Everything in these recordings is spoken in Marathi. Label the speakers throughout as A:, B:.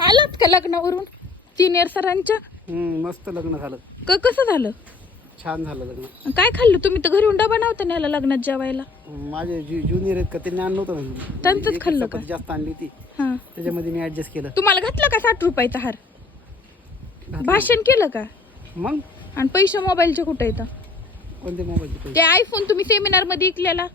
A: आलात का लग्नावरून? सिनियर सरांच्या?
B: हम्म, मस्त लग्न झालं.
A: क कसं झालं?
B: छान झालं लग्न.
A: काय खाल्लं? तुम्ही तर घरी उंडा बनवता न्याला लग्नात जेवायला.
B: माझे ज्यु- ज्युनियर आहेत का त्यांनी आणलं होतं ना.
A: त्यांचंच
B: एक
A: खाल्लं
B: चपाती जास्त आणली होती.
A: हा.
B: त्याच्यामध्ये मी ऍडजस्ट केलं.
A: तुम्हाला घातलं का साठ रुपयाचा हार? भाषण केलं का?
B: मग?
A: आणि पैसे मोबाईलचे कुठे येतं
B: कोणते मोबाईलचे पैसे?
A: ते आयफोन तुम्ही सेमिनारमध्ये ऐकलेला?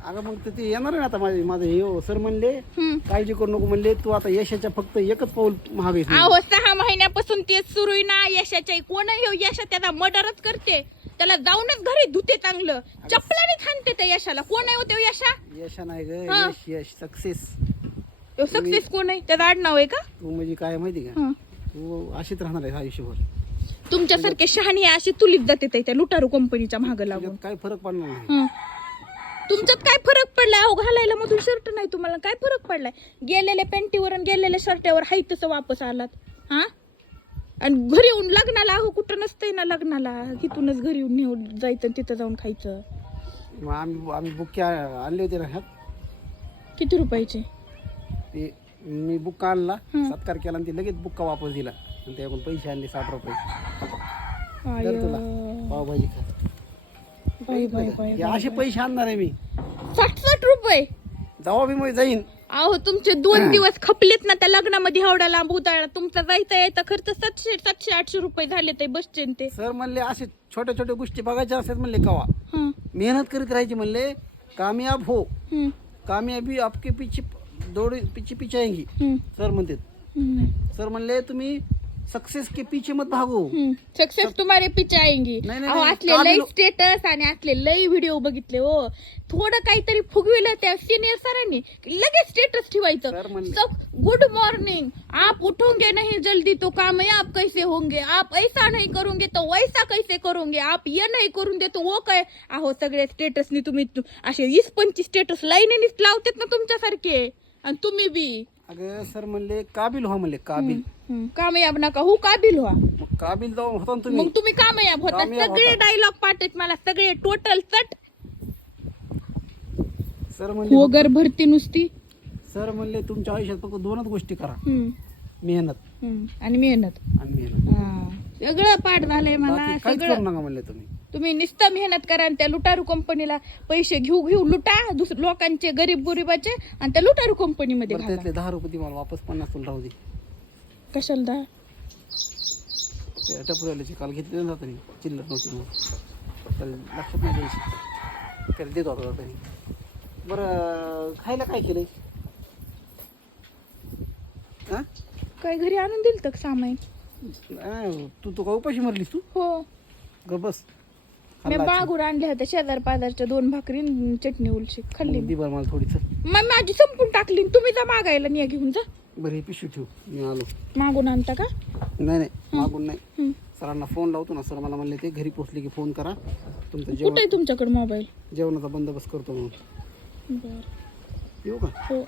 B: अगं मग ते- ते येणार आहे ना आता माझे माझे हे सर म्हणले
A: हम्म.
B: काळजी करू नको म्हणले तू आता यशाच्या फक्त एकच पाऊल महाग.
A: अहो सहा महिन्यापासून तेच सुरू आहे ना यशाच्या कोण येऊ यशा त्याचा मर्डरच करते? त्याला जाऊनच घरी धुते चांगलं. चपलाने थांबते त्या यशाला. कोण आहे होते यशा?
B: यशा नाही ग
A: हा.
B: यश यश सक्सेस
A: सक्सेस कोण आहे? त्याचं आडनाव आहे का?
B: तू म्हणजे काय माहिती का?
A: हं.
B: तू अशीच राहणार आहे आयुष्यभर.
A: तुमच्यासारखे शहाणी अशी तुलीत जाते ताई त्या लुटारू कंपनीच्या मागे लागून.
B: काय फरक पडणार नाही.
A: हं. तुमच्यात काय फरक पडलाय अहो घालायला मधून शर्ट नाही तुम्हाला. काय फरक पडलाय? गेलेल्या पॅन्टीवर आणि गेलेल्या शर्टावर हाय तसं वापस आलात. हा? आणि घरी येऊन लग्नाला अहो कुठं नसतंय ना लग्नाला. इथूनच घरी येऊन नेऊन जायचं आणि तिथं जाऊन खायचं.
B: मग आम्ही आम्ही बुक्के आणले होते ना ह्यात?
A: किती रुपयाचे?
B: ते मी बुक्का आणला. सत्कार केला आणि ते लगेच बुक्का वापस दिला. आणि त्याकडून पैसे आणले साठ रुपये. तुला. पावभाजी खा.
A: बाई बाई
B: हे असे पैसे आणणार आहे मी.
A: साठ साठ रुपये.
B: जेव्हा मी मग जाईन.
A: अहो तुमचे दोन दिवस खपलेत ना त्या लग्नामध्ये हावडा लांब उताळा तुमचा जायचा यायचा खर्च सातशे सातशे आठशे रुपये झाले ते बसचे ते.
B: सर म्हणले असे छोट्या छोट्या गोष्टी बघायच्या असतात म्हणले कवा.
A: हं,
B: मेहनत करीत राहायची म्हणले कामयाब हो. कामयाबी आपके पीछे दौड़ पीछे पीछे सर म्हणतात.
A: हं.
B: सर म्हणले तुम्ही सक्सेस के पीछे मत भागो।
A: सक्सेस तुम्हारे पिचे आएंगी.
B: नाही, नाही,
A: अहो
B: नाही.
A: असले लई
B: काबिल-
A: स्टेटस आणि असले लई व्हिडिओ बघितले हो. थोडं काहीतरी फुगविलं त्या सिनियर सरांनी लगेच स्टेटस ठेवायचं.
B: म्हणले-
A: गुड मॉर्निंग आप उठोगे नहीं जल्दी तो कामयाब कैसे होंगे? आप ऐसा नहीं करोगे तो वैसा कैसे करोगे? आप ये नहीं करूंगे तो वो काय? अहो सगळे स्टेटसनी तुम्ही तु- असे वीस पंचवीस स्टेटस लाईनीच लावतात ना तुमच्यासारखे. आणि तुम्ही बी.
B: अगं सर म्हणले काबिल व्हा म्हणले काबिल.
A: हं, कामयाब नका हो काबिल व्हा.
B: मग काबिल जाऊन होता ना तुम्ही?
A: मग तुम्ही कामयाब होता.
B: कामयाब
A: सगळे
B: होता.
A: डायलॉग पाठत मला सगळे टोटल चट
B: सर म्हणले
A: वगर भरती नुसती.
B: सर म्हणले तुमच्या आयुष्यात फक्त दोनच गोष्टी करा. मेहनत.
A: आणि मेहनत.
B: आणि मेहनत.
A: हा. सगळं पाठ झालंय मला
B: बाकी काहीच
A: सगळं.
B: नका म्हणले तुम्ही.
A: तुम्ही नुसतं मेहनत करा आणि त्या लुटारू कंपनीला पैसे घेऊ घेऊ लुटा दुसऱ्या लोकांचे गरीब गुरिबाचे आणि त्या लुटारू कंपनीमध्ये
B: बरं
A: घाला.
B: त्यातले दहा रुपये मला वापस पन्नास तुला राहू दे.
A: कशाला दहा?
B: त्या टपरीवाल्याचे काल घेतले ना तरी चिल्लर नव्हती मग तर लक्षात नाही द्यायची. त्याला देत होता तरी बरं खायला काय केलंय? हा?
A: काय घरी आणून दिल तर सामान?
B: नाही, तू तू का उपाशी मरलीस तू?
A: हो.
B: ग बस.
A: मी
B: खाल्ला
A: बागूर आणल्या होत्या शेजार पाजारच्या दोन भाकरी आणि चटणी उलशी. खाल्ली
B: दे बरं मला थोडीच
A: मग माझी संपून टाकली तुम्ही जा मागायला निया घेऊन जा.
B: बरं ही पिशवी ठेव. मी आलो.
A: मागून आणता का?
B: नाही नाही मागून नाही. सरांना फोन लावतो ना सर मला म्हणले ते घरी पोचले की फोन करा. तुमचं जेवण
A: कुठे आहे तुमच्याकडे मोबाईल
B: जेवणाचा बंदोबस्त करतो म्हणून.
A: बर.
B: येऊ का?
A: हो.